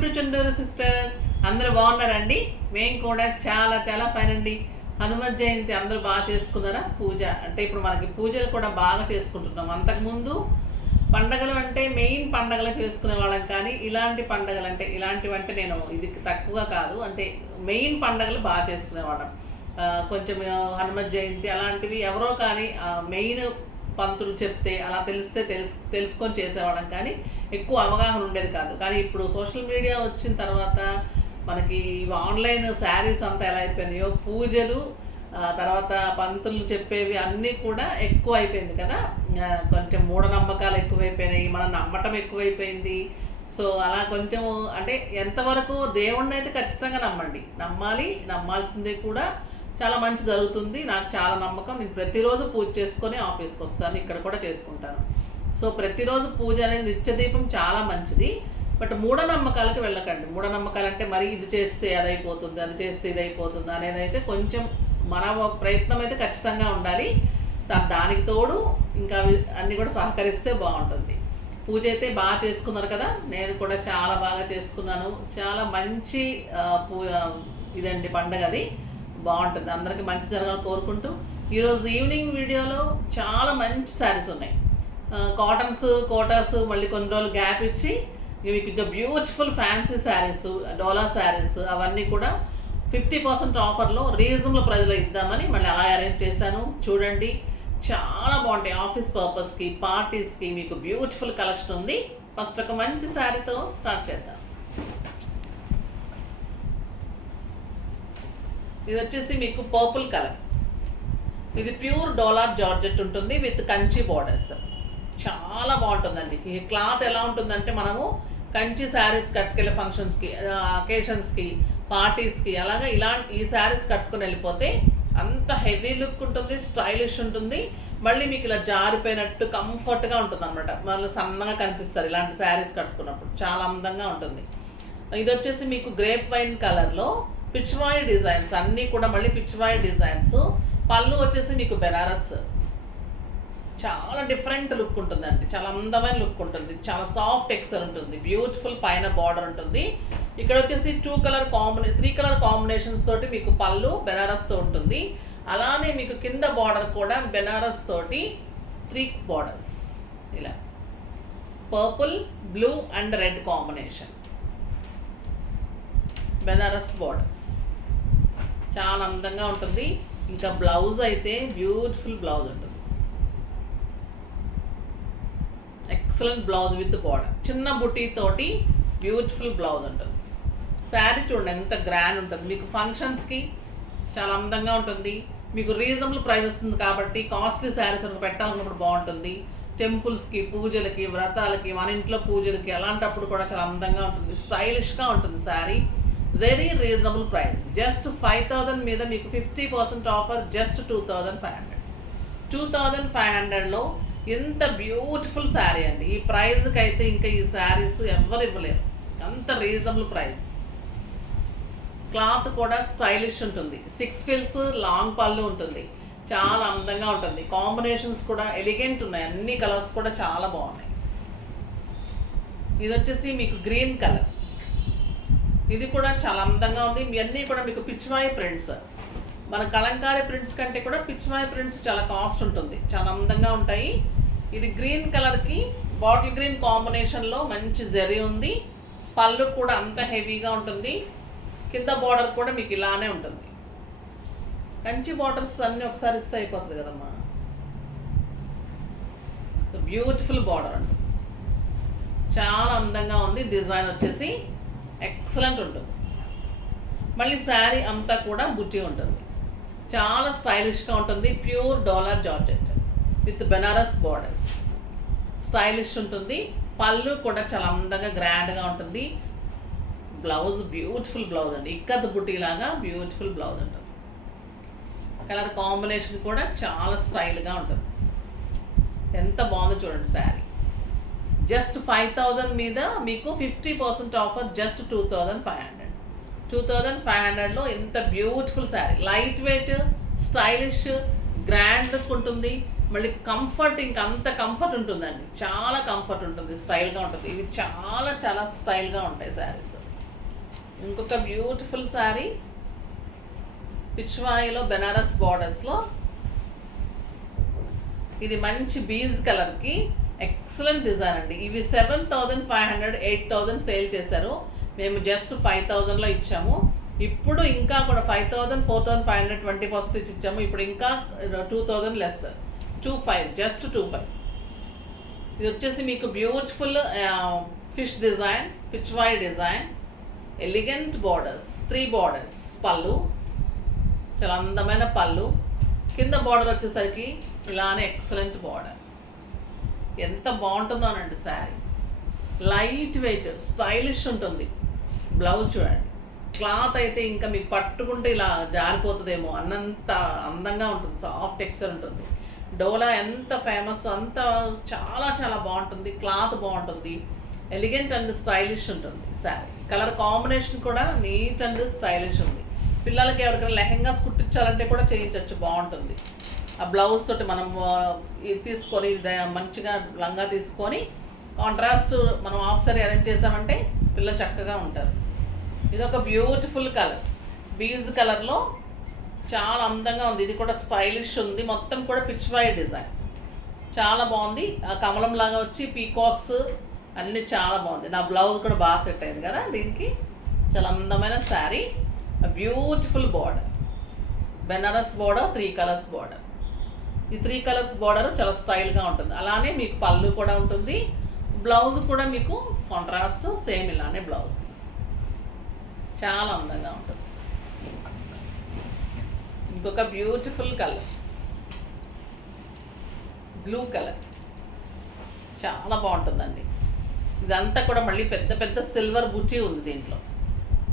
Welcome to Chunduru sisters. అందరూ బాగున్నారండి? మేము కూడా చాలా చాలా ఫైన్ అండి. హనుమత్ జయంతి అందరూ బాగా చేసుకున్నారా? పూజ అంటే ఇప్పుడు మనకి పూజలు కూడా బాగా చేసుకుంటున్నాం. అంతకుముందు పండగలు అంటే మెయిన్ పండగలు చేసుకునే వాళ్ళం, కానీ ఇలాంటి పండగలు అంటే ఇలాంటివంటే నేను ఇది తక్కువ కాదు, అంటే మెయిన్ పండగలు బాగా చేసుకునేవాళ్ళం. కొంచెం హనుమత్ జయంతి అలాంటివి ఎవరో కానీ మెయిన్ పంతులు చెప్తే అలా తెలుసుకొని చేసేవాళ్ళం, కానీ ఎక్కువ అవగాహన ఉండేది కాదు. కానీ ఇప్పుడు సోషల్ మీడియా వచ్చిన తర్వాత మనకి ఆన్లైన్ శారీస్ అంతా ఎలా అయిపోయినాయో, పూజలు తర్వాత పంతులు చెప్పేవి అన్నీ కూడా ఎక్కువ అయిపోయింది కదా. కొంచెం మూఢనమ్మకాలు ఎక్కువైపోయినాయి, మనం నమ్మటం ఎక్కువైపోయింది. సో అలా కొంచెం అంటే ఎంతవరకు దేవుణ్ణి అయితే ఖచ్చితంగా నమ్మాల్సిందే కూడా. చాలా మంచి జరుగుతుంది, నాకు చాలా నమ్మకం. నేను ప్రతిరోజు పూజ చేసుకొని ఆఫీస్కి వస్తాను, ఇక్కడ కూడా చేసుకుంటాను. సో ప్రతిరోజు పూజ అనేది నిత్యదీపం చాలా మంచిది. బట్ మూఢనమ్మకాలకు వెళ్ళకండి. మూఢనమ్మకాలు అంటే మరి ఇది చేస్తే అదైపోతుంది, అది చేస్తే ఇది అయిపోతుంది అనేది అయితే కొంచెం మన ప్రయత్నం అయితే ఖచ్చితంగా ఉండాలి. దానికి తోడు ఇంకా అన్నీ కూడా సహకరిస్తే బాగుంటుంది. పూజ అయితే బాగా చేసుకున్నారు కదా, నేను కూడా చాలా బాగా చేసుకున్నాను. చాలా మంచి ఇదండి పండగ, అది బాగుంటుంది. అందరికీ మంచి జరగాలని కోరుకుంటూ ఈరోజు ఈవినింగ్ వీడియోలో చాలా మంచి శారీస్ ఉన్నాయి. కాటన్స్, కోటాస్, మళ్ళీ కొన్ని రోజులు గ్యాప్ ఇచ్చి మీకు ఇంకా బ్యూటిఫుల్ ఫ్యాన్సీ శారీస్, డోలా శారీస్ అవన్నీ కూడా 50% ఆఫర్లో రీజనబుల్ ప్రైస్లో ఇద్దామని మళ్ళీ అలా అరేంజ్ చేశాను. చూడండి, చాలా బాగుంటాయి. ఆఫీస్ పర్పస్కి, పార్టీస్కి మీకు బ్యూటిఫుల్ కలెక్షన్ ఉంది. ఫస్ట్ ఒక మంచి శారీతో స్టార్ట్ చేద్దాం. ఇది వచ్చేసి మీకు పర్పుల్ కలర్. ఇది ప్యూర్ డోలార్ జార్జెట్ ఉంటుంది విత్ కంచి బార్డర్స్. చాలా బాగుంటుందండి. ఈ క్లాత్ ఎలా ఉంటుందంటే మనము కంచి శారీస్ కట్టుకెళ్ళే ఫంక్షన్స్కి, అకేషన్స్కి, పార్టీస్కి అలాగా ఈ శారీస్ కట్టుకుని వెళ్ళిపోతే అంత హెవీ లుక్ ఉంటుంది, స్టైలిష్ ఉంటుంది. మళ్ళీ మీకు ఇలా జారిపోయినట్టు కంఫర్ట్గా ఉంటుంది అనమాట. మళ్ళీ సన్నగా కనిపిస్తారు ఇలాంటి శారీస్ కట్టుకున్నప్పుడు, చాలా అందంగా ఉంటుంది. ఇది వచ్చేసి మీకు గ్రేప్ వైన్ కలర్లో పిచ్వాయి డిజైన్స్, అన్నీ కూడా మళ్ళీ పిచ్వాయి డిజైన్స్. పళ్ళు వచ్చేసి మీకు బెనారస్, చాలా డిఫరెంట్ లుక్ ఉంటుందండి, చాలా అందమైన లుక్ ఉంటుంది, చాలా సాఫ్ట్ టెక్స్చర్ ఉంటుంది, బ్యూటిఫుల్ పైన బార్డర్ ఉంటుంది. ఇక్కడ వచ్చేసి 3 కలర్ కాంబినేషన్స్ తోటి మీకు పళ్ళు బెనారస్తో ఉంటుంది. అలానే మీకు కింద బార్డర్ కూడా బెనారస్ తోటి 3 బార్డర్స్, ఇలా purple, blue and red combination Banaras borders, చాలా అందంగా ఉంటుంది. ఇంకా బ్లౌజ్ అయితే బ్యూటిఫుల్ బ్లౌజ్ ఉంటుంది, ఎక్సలెంట్ బ్లౌజ్ విత్ బార్డర్, చిన్న బుటీ తోటి బ్యూటిఫుల్ బ్లౌజ్ ఉంటుంది. శారీ చూడండి ఎంత గ్రాండ్ ఉంటుంది, మీకు ఫంక్షన్స్కి చాలా అందంగా ఉంటుంది. మీకు రీజనబుల్ ప్రైస్ వస్తుంది కాబట్టి కాస్ట్లీ శారీస్ పెట్టాలన్నప్పుడు బాగుంటుంది. టెంపుల్స్కి, పూజలకి, వ్రతాలకి, మన ఇంట్లో పూజలకి అలాంటప్పుడు కూడా చాలా అందంగా ఉంటుంది, స్టైలిష్గా ఉంటుంది sari. Very reasonable price, just 5,000 మీద మీకు 50% ఆఫర్, జస్ట్ 2,500. 2,500లో ఎంత బ్యూటిఫుల్ శారీ అండి. ఈ ప్రైస్కి అయితే ఇంకా ఈ శారీస్ ఎవరు ఇవ్వలేరు, అంత రీజనబుల్ ప్రైస్. క్లాత్ కూడా స్టైలిష్ ఉంటుంది, 6 ఫిల్స్ లాంగ్ పళ్ళు ఉంటుంది, చాలా అందంగా ఉంటుంది. కాంబినేషన్స్ కూడా ఎలిగెంట్ ఉన్నాయి, అన్ని కలర్స్ కూడా చాలా బాగున్నాయి. ఇది వచ్చేసి మీకు గ్రీన్ కలర్, ఇది కూడా చాలా అందంగా ఉంది. ఇవన్నీ కూడా మీకు పిచ్వాయి ప్రింట్స్, మన కలంకారీ ప్రింట్స్ కంటే కూడా పిచ్వాయి ప్రింట్స్ చాలా కాస్ట్ ఉంటుంది, చాలా అందంగా ఉంటాయి. ఇది గ్రీన్ కలర్కి బాటిల్ గ్రీన్ కాంబినేషన్లో మంచి జరీ ఉంది. పళ్ళు కూడా అంత హెవీగా ఉంటుంది, కింద బార్డర్ కూడా మీకు ఇలానే ఉంటుంది. కంచి బార్డర్స్ అన్నీ ఒకసారి ఇస్తే అయిపోతుంది కదమ్మా. బ్యూటిఫుల్ బార్డర్ అండి, చాలా అందంగా ఉంది. డిజైన్ వచ్చేసి ఎక్సలెంట్ ఉంటుంది. మళ్ళీ శారీ అంతా కూడా బుట్టి ఉంటుంది, చాలా స్టైలిష్గా ఉంటుంది. ప్యూర్ డోలార్ georgette with Banaras borders, stylish ఉంటుంది. పళ్ళు కూడా చాలా అందంగా గ్రాండ్గా ఉంటుంది. బ్లౌజ్ బ్యూటిఫుల్ బ్లౌజ్ అండి, ఇక్కత్ బుట్టి లాగా బ్యూటిఫుల్ బ్లౌజ్ ఉంటుంది. కలర్ కాంబినేషన్ కూడా చాలా స్టైల్గా ఉంటుంది. ఎంత బాగుందో చూడండి శారీ. జస్ట్ 5,000 మీద మీకు 50% ఆఫర్, జస్ట్ 2,500. 2,500లో ఎంత beautiful sari, light weight, stylish, grand look ఉంటుంది. మళ్ళీ కంఫర్ట్, ఇంకా అంత కంఫర్ట్ ఉంటుందండి, చాలా కంఫర్ట్ ఉంటుంది, స్టైల్గా ఉంటుంది. ఇవి చాలా చాలా స్టైల్గా ఉంటాయి శారీస్. ఇంకొక బ్యూటిఫుల్ శారీ పిచ్వాయిలో బెనారస్ బార్డర్స్లో. ఇది మంచి బీజ్ కలర్కి ఎక్సలెంట్ డిజైన్ అండి. ఇవి 7,500 8,000 సేల్ చేశారు. మేము జస్ట్ 5,000లో ఇచ్చాము. ఇప్పుడు ఇంకా కూడా 5,000 4,500 20% ఇచ్చాము. ఇప్పుడు ఇంకా 2,000 లెస్, 2,500, జస్ట్ 2,500. ఇది వచ్చేసి మీకు beautiful fish design, Pichwai design, elegant borders, 3 borders, పళ్ళు చాలా అందమైన పళ్ళు. కింద బార్డర్ వచ్చేసరికి ఇలానే ఎక్సలెంట్ బార్డర్. ఎంత బాగుంటుందోనండి శారీ. లైట్ వెయిట్ స్టైలిష్ ఉంటుంది. బ్లౌజ్ చూడండి, క్లాత్ అయితే ఇంకా మీకు పట్టుకుంటే ఇలా జారిపోతుందేమో అన్నంత అందంగా ఉంటుంది. సాఫ్ట్ టెక్స్చర్ ఉంటుంది. డోలా ఎంత ఫేమస్ అంత చాలా చాలా బాగుంటుంది. క్లాత్ బాగుంటుంది. ఎలిగెంట్ అండ్ స్టైలిష్ ఉంటుంది శారీ. కలర్ కాంబినేషన్ కూడా నీట్ అండ్ స్టైలిష్ ఉంది. పిల్లలకి ఎవరికైనా లెహెంగాస్ కుట్టించాలంటే కూడా చేయించవచ్చు, బాగుంటుంది. ఆ బ్లౌజ్ తోటి మనం ఇది తీసుకొని మంచిగా లంగా తీసుకొని కాంట్రాస్ట్ మనం హాఫ్ సారీ అరేంజ్ చేసామంటే పిల్లలు చక్కగా ఉంటారు. ఇది ఒక బ్యూటిఫుల్ కలర్, బీజ్ కలర్లో చాలా అందంగా ఉంది. ఇది కూడా స్టైలిష్ ఉంది. మొత్తం కూడా పిచ్వాయి డిజైన్ చాలా బాగుంది. ఆ కమలం లాగా వచ్చి పీకాక్స్ అన్నీ చాలా బాగుంది. నా బ్లౌజ్ కూడా బాగా సెట్ అయింది కదా దీనికి. చాలా అందమైన sari. Beautiful border, Banaras border, 3 colours border. ఈ 3 కలర్స్ బార్డర్ చాలా స్టైల్గా ఉంటుంది. అలానే మీకు పళ్ళు కూడా ఉంటుంది. బ్లౌజ్ కూడా మీకు కాంట్రాస్ట్ సేమ్ ఇలానే బ్లౌజ్ చాలా అందంగా ఉంటుంది. ఇంకొక బ్యూటిఫుల్ కలర్ బ్లూ కలర్ చాలా బాగుంటుందండి. ఇదంతా కూడా మళ్ళీ పెద్ద పెద్ద సిల్వర్ బుటీ ఉంది దీంట్లో.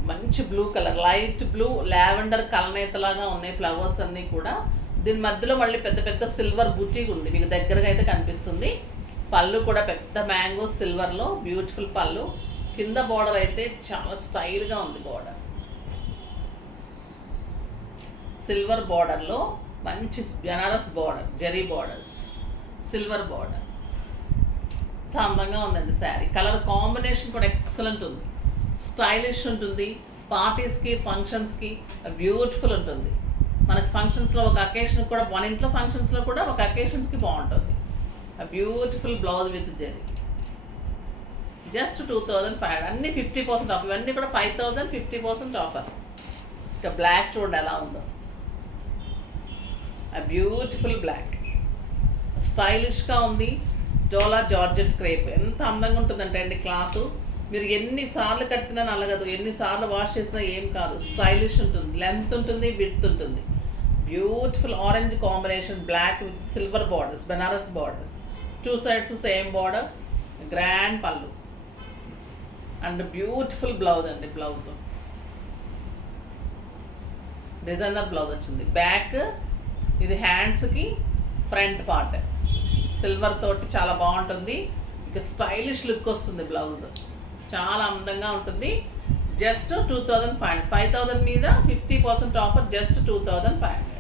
మంచి blue colour, light blue, lavender కలనేతలాగా ఉన్నాయి ఫ్లవర్స్ అన్నీ కూడా. దీని మధ్యలో మళ్ళీ పెద్ద పెద్ద సిల్వర్ బుటీ ఉంది, మీకు దగ్గరగా అయితే కనిపిస్తుంది. పళ్ళు కూడా పెద్ద మ్యాంగో సిల్వర్లో బ్యూటిఫుల్ పళ్ళు. కింద బార్డర్ అయితే చాలా స్టైల్గా ఉంది. బార్డర్ సిల్వర్ బార్డర్లో మంచి Banaras border, zari borders, silver border. ఎంత అందంగా ఉందండి శారీ. కలర్ కాంబినేషన్ కూడా ఎక్సలెంట్ ఉంది. స్టైలిష్ ఉంటుంది. పార్టీస్కి ఫంక్షన్స్కి బ్యూటిఫుల్ ఉంటుంది. మనకి ఫంక్షన్స్లో ఒక అకేషన్ కూడా, మన ఇంట్లో ఫంక్షన్స్లో కూడా ఒక అకేషన్స్కి బాగుంటుంది. Beautiful blouse with zari. Just 2,500, అన్నీ 50% ఆఫ్. ఇవన్నీ కూడా 5,000 50% ఆఫర్. ఇక బ్లాక్ చూడండి ఎలా ఉందో. బ్యూటిఫుల్ బ్లాక్ స్టైలిష్గా ఉంది. డోలా జార్జెట్ క్రేప్ ఎంత అందంగా ఉంటుందంటే అండి క్లాత్. మీరు ఎన్నిసార్లు కట్టినా నలగదు, ఎన్నిసార్లు వాష్ చేసినా ఏం కాదు. స్టైలిష్ ఉంటుంది, లెంత్ ఉంటుంది, విడ్త్ ఉంటుంది. Beautiful orange combination, black with silver borders, Banaras borders, 2 sides same border, grand పళ్ళు అండ్ బ్యూటిఫుల్ బ్లౌజ్ అండి. బ్లౌజ్ డిజైనర్ బ్లౌజ్ వచ్చింది. బ్యాక్ ఇది హ్యాండ్స్కి ఫ్రంట్ పార్ట్ సిల్వర్ తోటి చాలా బాగుంటుంది. ఇక స్టైలిష్ లుక్ వస్తుంది. బ్లౌజ్ చాలా అందంగా ఉంటుంది. జస్ట్ 2,500, 5,000 మీద 50% ఆఫర్, జస్ట్ 2,500.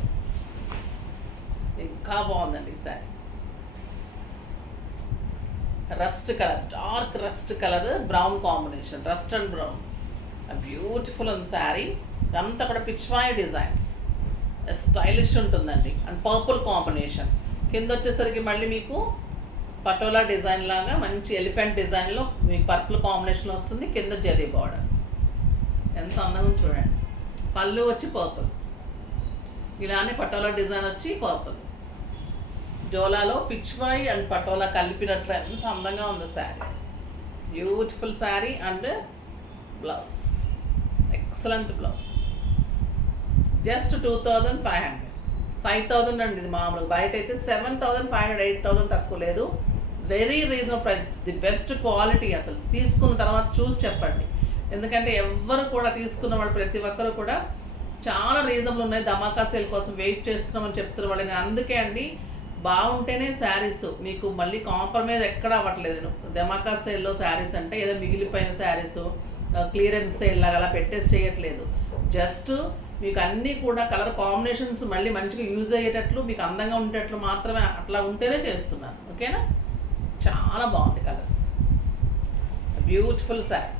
ఇంకా బాగుందండి ఈసారి. Rust colour, dark rust colour, brown combination, rust and brown. Beautiful ఉంది శారీ. ఇదంతా కూడా పిచ్వాయి డిజైన్, స్టైలిష్ ఉంటుందండి. And purple combination. కింద వచ్చేసరికి మళ్ళీ మీకు పటోలా డిజైన్ లాగా మంచి ఎలిఫెంట్ డిజైన్లో మీకు పర్పుల్ కాంబినేషన్ వస్తుంది. కింద జెర్రీ బార్డర్ ఎంత అందంగా చూడండి. పళ్ళు వచ్చి పర్పుల్, ఇలానే పటోలా డిజైన్ వచ్చి పర్పుల్. జోలాలో పిచ్వాయి అండ్ పటోలా కలిపినట్లు ఎంత అందంగా ఉందో sari. Beautiful sari and blouse, excellent blouse. Just 2,500, 5,000 అండి ఇది మామూలుగా. బయట అయితే 7,500 8,000 తక్కువ లేదు. Very reasonable price, the best quality. అసలు తీసుకున్న తర్వాత చూసి చెప్పండి. ఎందుకంటే ఎవరు కూడా తీసుకున్న వాళ్ళు ప్రతి ఒక్కరు కూడా చాలా రీజనబుల్ ఉన్నాయి. ధమాకా సేల్ కోసం వెయిట్ చేస్తున్నామని చెప్తున్న వాళ్ళు. నేను అందుకే అండి బాగుంటేనే శారీస్ మీకు మళ్ళీ కాంప్రమైజ్ ఎక్కడ అవ్వట్లేదు. నేను ధమాకా సేల్లో శారీస్ అంటే ఏదో మిగిలిపోయిన శారీస్ క్లియరెన్స్ సేల్ లాగా అలా పెట్టేసి చేయట్లేదు. జస్ట్ మీకు అన్నీ కూడా కలర్ కాంబినేషన్స్ మళ్ళీ మంచిగా యూజ్ అయ్యేటట్లు, మీకు అందంగా ఉండేటట్లు మాత్రమే అట్లా ఉంటేనే చేస్తున్నాను. ఓకేనా? చాలా బాగుంది కలర్. బ్యూటిఫుల్ శారీ.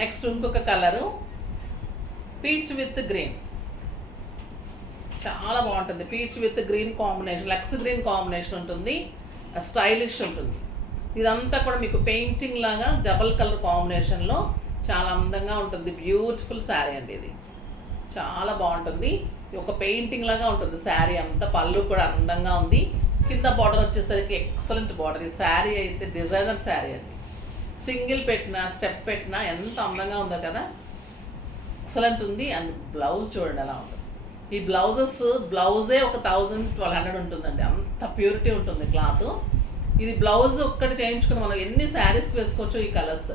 నెక్స్ట్ ఇంకొక కలరు పీచ్ విత్ గ్రీన్, చాలా బాగుంటుంది. పీచ్ విత్ గ్రీన్ కాంబినేషన్, లక్స్ గ్రీన్ కాంబినేషన్ ఉంటుంది, స్టైలిష్ ఉంటుంది. ఇదంతా కూడా మీకు పెయింటింగ్ లాగా డబల్ కలర్ కాంబినేషన్లో చాలా అందంగా ఉంటుంది. బ్యూటిఫుల్ శారీ అండి, ఇది చాలా బాగుంటుంది. ఒక పెయింటింగ్ లాగా ఉంటుంది శారీ అంతా. పళ్ళు కూడా అందంగా ఉంది. కింద బార్డర్ వచ్చేసరికి ఎక్సలెంట్ బార్డర్. ఈ శారీ అయితే డిజైనర్ శారీ అండి. సింగిల్ పెట్టినా స్టెప్ పెట్టినా ఎంత అందంగా ఉందో కదా, ఎక్సలెంట్ ఉంది. అండ్ బ్లౌజ్ చూడండి ఎలా ఉంటుంది. ఈ బ్లౌజే ఒక 1000-1200 ఉంటుందండి, అంత ప్యూరిటీ ఉంటుంది క్లాత్. ఇది బ్లౌజ్ ఒక్కటి చేయించుకుని మనం ఎన్ని శారీస్కి వేసుకోవచ్చు. ఈ కలర్స్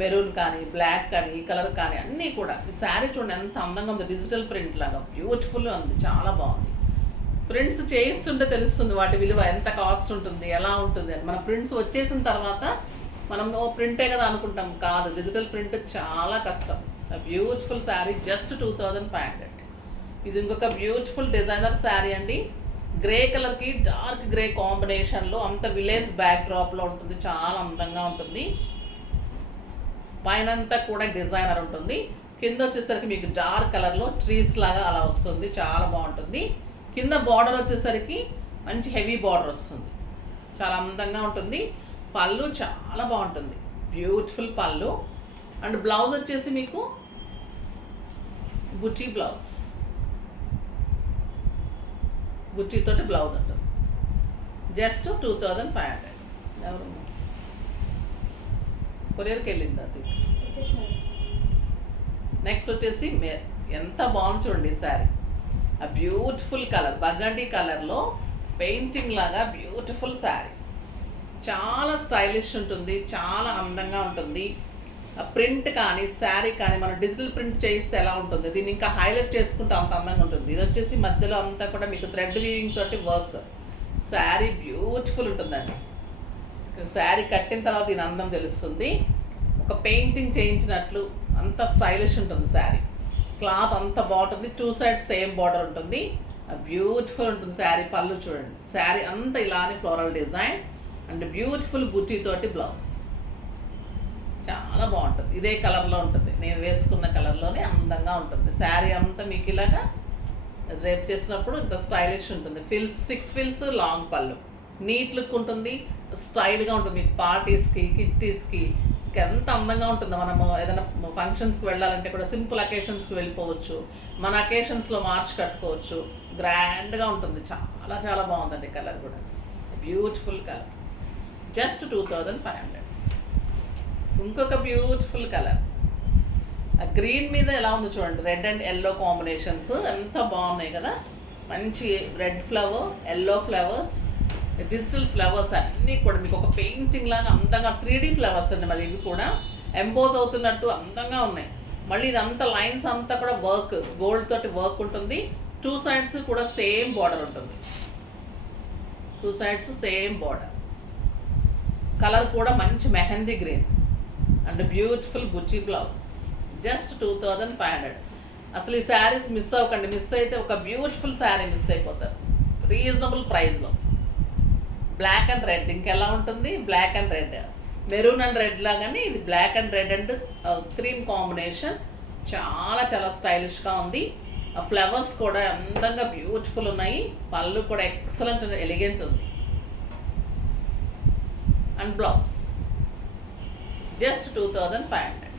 మెరూన్ కానీ, బ్లాక్ కానీ, ఈ కలర్ కానీ అన్నీ కూడా. ఈ శారీ చూడండి ఎంత అందంగా ఉంది. డిజిటల్ ప్రింట్ లాగా బ్యూటిఫుల్గా ఉంది, చాలా బాగుంది. ప్రింట్స్ చేయిస్తుంటే తెలుస్తుంది వాటి విలువ, ఎంత కాస్ట్ ఉంటుంది, ఎలా ఉంటుంది అని. మన ప్రింట్స్ వచ్చేసిన తర్వాత మనం ప్రింటే కదా అనుకుంటాం, కాదు, డిజిటల్ ప్రింట్ చాలా కష్టం. Beautiful sari, just 2500. ఇది ఇంకొక బ్యూటిఫుల్ డిజైనర్ శారీ అండి. గ్రే కలర్కి డార్క్ గ్రే కాంబినేషన్లో, అంత విలేజ్ బ్యాక్ డ్రాప్లో ఉంటుంది, చాలా అందంగా ఉంటుంది. పైన అంతా కూడా డిజైనర్ ఉంటుంది. కింద వచ్చేసరికి మీకు డార్క్ కలర్లో ట్రీస్ లాగా అలా వస్తుంది, చాలా బాగుంటుంది. కింద బార్డర్ వచ్చేసరికి మంచి హెవీ బార్డర్ వస్తుంది, చాలా అందంగా ఉంటుంది. పళ్ళు చాలా బాగుంటుంది, బ్యూటిఫుల్ పళ్ళు. అండ్ బ్లౌజ్ వచ్చేసి మీకు బుటీ బ్లౌజ్, బుట్టీతోటి బ్లౌజ్ ఉంటుంది. జస్ట్ 2500. ఎవరు కొరియర్కి వెళ్ళింది అది. నెక్స్ట్ వచ్చేసి ఎంత బాగుంది చూడండి ఈ శారీ. ఆ బ్యూటిఫుల్ కలర్, బగండీ కలర్లో పెయింటింగ్ లాగా బ్యూటిఫుల్ శారీ, చాలా స్టైలిష్ ఉంటుంది, చాలా అందంగా ఉంటుంది. ప్రింట్ కానీ శారీ కానీ మనం డిజిటల్ ప్రింట్ చేయిస్తే ఎలా ఉంటుంది, దీన్ని ఇంకా హైలైట్ చేసుకుంటే అంత అందంగా ఉంటుంది. ఇది వచ్చేసి మధ్యలో అంతా కూడా మీకు థ్రెడ్ వీవింగ్ తోటి వర్క్. శారీ బ్యూటిఫుల్ ఉంటుందండి. శారీ కట్టిన తర్వాత దీని అందం తెలుస్తుంది. ఒక పెయింటింగ్ చేయించినట్లు అంత స్టైలిష్ ఉంటుంది శారీ. క్లాత్ అంత బాగుంటుంది. 2 sides సేమ్ బార్డర్ ఉంటుంది, బ్యూటిఫుల్ ఉంటుంది శారీ. పళ్ళు చూడండి, శారీ అంతా ఇలానే ఫ్లోరల్ డిజైన్ అండ్ బ్యూటిఫుల్ బుట్టీతోటి బ్లౌజ్, చాలా బాగుంటుంది. ఇదే కలర్లో ఉంటుంది, నేను వేసుకున్న కలర్లోనే అందంగా ఉంటుంది. శారీ అంతా మీకు ఇలాగా డ్రేప్ చేసినప్పుడు ఇంత స్టైలిష్ ఉంటుంది. 6 ఫిల్స్ లాంగ్ పళ్ళు, నీట్ లుక్ ఉంటుంది, స్టైల్గా ఉంటుంది. మీకు పార్టీస్కి, కిట్టీస్కి ఎంత అందంగా ఉంటుందో. మనము ఏదైనా ఫంక్షన్స్కి వెళ్ళాలంటే కూడా సింపుల్ అకేషన్స్కి వెళ్ళిపోవచ్చు, మన అకేషన్స్లో మార్చి కట్టుకోవచ్చు. గ్రాండ్గా ఉంటుంది, చాలా చాలా బాగుందండి. కలర్ కూడా బ్యూటిఫుల్ కలర్, జస్ట్ 2500. ఇంకొక బ్యూటిఫుల్ కలర్, ఆ గ్రీన్ మీద ఎలా ఉందో చూడండి. రెడ్ అండ్ ఎల్లో కాంబినేషన్స్ ఎంత బాగున్నాయి కదా. మంచి red flower, yellow flowers, digital flowers అన్నీ కూడా మీకు ఒక పెయింటింగ్ లాగా అందంగా 3D ఫ్లవర్స్ అండి. మరి ఇవి కూడా ఎంబోజ్ అవుతున్నట్టు అందంగా ఉన్నాయి. మళ్ళీ ఇదంతా లైన్స్ అంతా కూడా వర్క్, గోల్డ్ తోటి వర్క్ ఉంటుంది. 2 sides కూడా సేమ్ బార్డర్ ఉంటుంది, 2 sides సేమ్ బార్డర్. కలర్ కూడా మంచి మెహందీ గ్రీన్ అండ్ బ్యూటిఫుల్ బుచ్చి బ్లౌజ్, జస్ట్ 2500. అసలు ఈ శారీస్ మిస్ అవ్వకండి. మిస్ అయితే ఒక బ్యూటిఫుల్ శారీ మిస్ అయిపోతారు రీజనబుల్ ప్రైస్లో. బ్లాక్ అండ్ రెడ్ ఇంకెలా ఉంటుంది, black and red, maroon and red లాగానే ఇది black and red and cream combination, చాలా చాలా స్టైలిష్గా ఉంది. ఆ ఫ్లవర్స్ కూడా అందంగా బ్యూటిఫుల్ ఉన్నాయి. పళ్ళు కూడా ఎక్సలెంట్ ఎలిగెంట్ ఉంది. And blouse just 2500.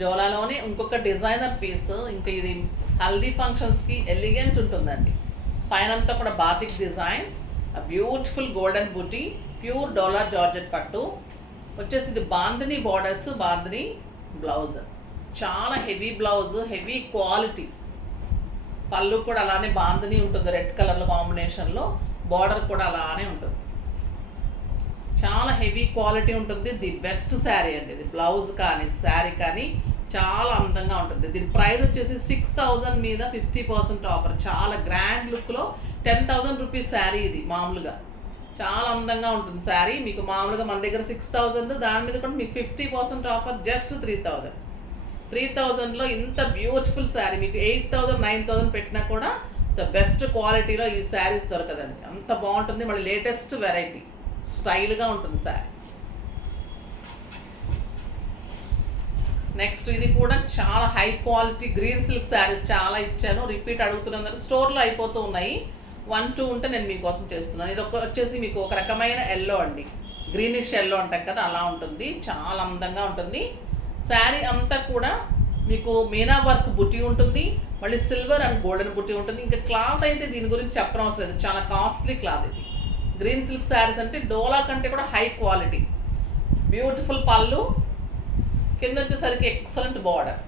డోలాలోనే ఇంకొక డిజైనర్ పీస్, ఇంకా ఇది హల్దీ ఫంక్షన్స్కి ఎలిగెంట్ ఉంటుందండి. పైనంతా కూడా బాతిక్ డిజైన్, బ్యూటిఫుల్ గోల్డెన్ బూటీ, ప్యూర్ డోలా జార్జెట్ పట్టు వచ్చేసి. ఇది బాందిని బార్డర్స్, బాందిని బ్లౌజ్, చాలా హెవీ బ్లౌజ్, హెవీ క్వాలిటీ. పళ్ళు కూడా అలానే బాందిని ఉంటుంది, రెడ్ కలర్లో కాంబినేషన్లో. బార్డర్ కూడా అలానే ఉంటుంది, చాలా హెవీ క్వాలిటీ ఉంటుంది. ది బెస్ట్ శారీ అండి ఇది. బ్లౌజ్ కానీ శారీ కానీ చాలా అందంగా ఉంటుంది. దీని ప్రైస్ వచ్చేసి 6000 మీద 50% ఆఫర్. చాలా గ్రాండ్ లుక్లో 10,000 రూపీస్ శారీ ఇది. మామూలుగా చాలా అందంగా ఉంటుంది శారీ. మీకు మామూలుగా మన దగ్గర 6000, దాని మీద కూడా మీకు 50% ఆఫర్, జస్ట్ 3000. 3000లో ఇంత బ్యూటిఫుల్ శారీ మీకు 8000, 9000 పెట్టినా కూడా ద బెస్ట్ క్వాలిటీలో ఈ శారీస్ దొరకదండి. అంత బాగుంటుంది. మళ్ళీ లేటెస్ట్ వెరైటీ, స్టైల్గా ఉంటుంది శారీ. నెక్స్ట్ ఇది కూడా చాలా high quality green silk saris చాలా ఇచ్చాను, రిపీట్ అడుగుతున్నారు, స్టోర్లో అయిపోతూ ఉన్నాయి. 1, 2 ఉంటే నేను మీకోసం చేస్తున్నాను. ఇది వచ్చేసి మీకు ఒక రకమైన ఎల్లో అండి, గ్రీనిష్ ఎల్లో అంటాం కదా అలా ఉంటుంది, చాలా అందంగా ఉంటుంది. శారీ అంతా కూడా మీకు మీనా వర్క్ బుట్టి ఉంటుంది, మళ్ళీ సిల్వర్ అండ్ గోల్డెన్ బుట్టి ఉంటుంది. ఇంకా క్లాత్ అయితే దీని గురించి చెప్పనవసరం లేదు, చాలా కాస్ట్లీ క్లాత్ ఇది. గ్రీన్ సిల్క్ శారీస్ అంటే డోలా కంటే కూడా హై క్వాలిటీ. బ్యూటిఫుల్ పళ్ళు, కింద వచ్చేసరికి excellent border.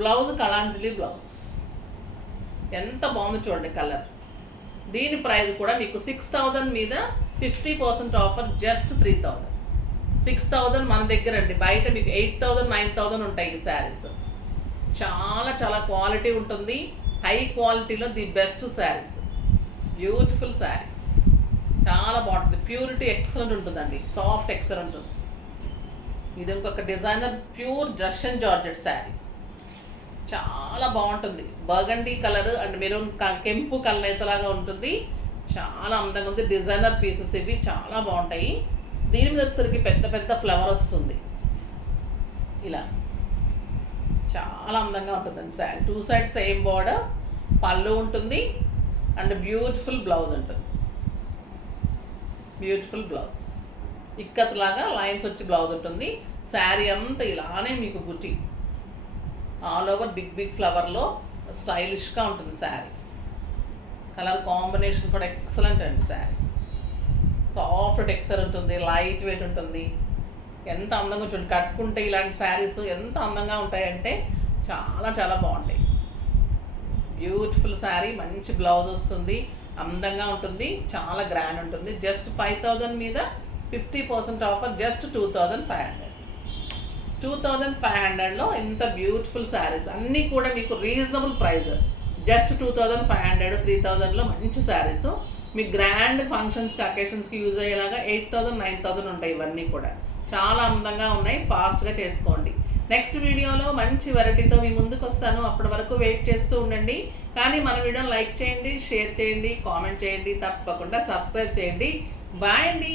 Blouse Kalanjali blouse, ఎంత బాగుంది చూడండి కలర్. దీని ప్రైస్ కూడా మీకు 6,000 మీద 50% ఆఫర్, జస్ట్ 3,000. 6,000 మన దగ్గర అండి, బయట మీకు 8,000 9,000 ఉంటాయి ఈ శారీస్. చాలా చాలా క్వాలిటీ ఉంటుంది, హై క్వాలిటీలో the best saris. Beautiful sari, చాలా బాగుంటుంది, ప్యూరిటీ ఎక్సలెంట్ ఉంటుందండి, సాఫ్ట్ ఎక్సలెంట్ ఉంటుంది. ఇది ఇంకొక డిజైనర్ ప్యూర్ జర్షన్ జార్జెట్ శారీ, చాలా బాగుంటుంది. బర్గండీ కలర్ అండ్ మెరూన్ కెంపు కలనేతలాగా ఉంటుంది, చాలా అందంగా ఉంది. డిజైనర్ పీసెస్ ఇవి చాలా బాగుంటాయి. దీని మీద వచ్చేసరికి పెద్ద పెద్ద ఫ్లవర్ వస్తుంది, ఇలా చాలా అందంగా ఉంటుందండి శారీ. 2 సైడ్స్ సేమ్ బార్డర్, పళ్ళు ఉంటుంది అండ్ బ్యూటిఫుల్ బ్లౌజ్ ఉంటుంది. బ్యూటిఫుల్ బ్లౌజ్, ఇక్కత్ లాగా లైన్స్ వచ్చి బ్లౌజ్ ఉంటుంది. శారీ అంతా ఇలానే మీకు బుట్టి, ఆల్ ఓవర్ బిగ్ బిగ్ ఫ్లవర్లో స్టైలిష్గా ఉంటుంది శారీ. కలర్ కాంబినేషన్ కూడా ఎక్సలెంట్ అండి. శారీ సాఫ్ట్ టెక్స్చర్ ఉంటుంది, లైట్ వెయిట్ ఉంటుంది, ఎంత అందంగా చూడండి. కట్టుకుంటే ఇలాంటి శారీస్ ఎంత అందంగా ఉంటాయంటే చాలా చాలా బాగుంటాయి. బ్యూటిఫుల్ శారీ, మంచి బ్లౌజ్ వస్తుంది, అందంగా ఉంటుంది, చాలా గ్రాండ్ ఉంటుంది. జస్ట్ 5,000 మీద 50% ఆఫర్, జస్ట్ 2,500. 2,500లో ఇంత బ్యూటిఫుల్ శారీస్ అన్నీ కూడా మీకు రీజనబుల్ ప్రైస్, జస్ట్ 2,500 3,000లో మంచి శారీస్. మీకు గ్రాండ్ ఫంక్షన్స్కి అకేషన్స్కి యూజ్ అయ్యేలాగా 8,000 9,000 ఉంటాయి. ఇవన్నీ కూడా చాలా అందంగా ఉన్నాయి, ఫాస్ట్గా చేసుకోండి. నెక్స్ట్ వీడియోలో మంచి వెరైటీతో మీ ముందుకు వస్తాను, అప్పటి వరకు వెయిట్ చేస్తూ ఉండండి. కానీ మన వీడియోని లైక్ చేయండి, షేర్ చేయండి, కామెంట్ చేయండి, తప్పకుండా సబ్స్క్రైబ్ చేయండి. బాయ్ అండి.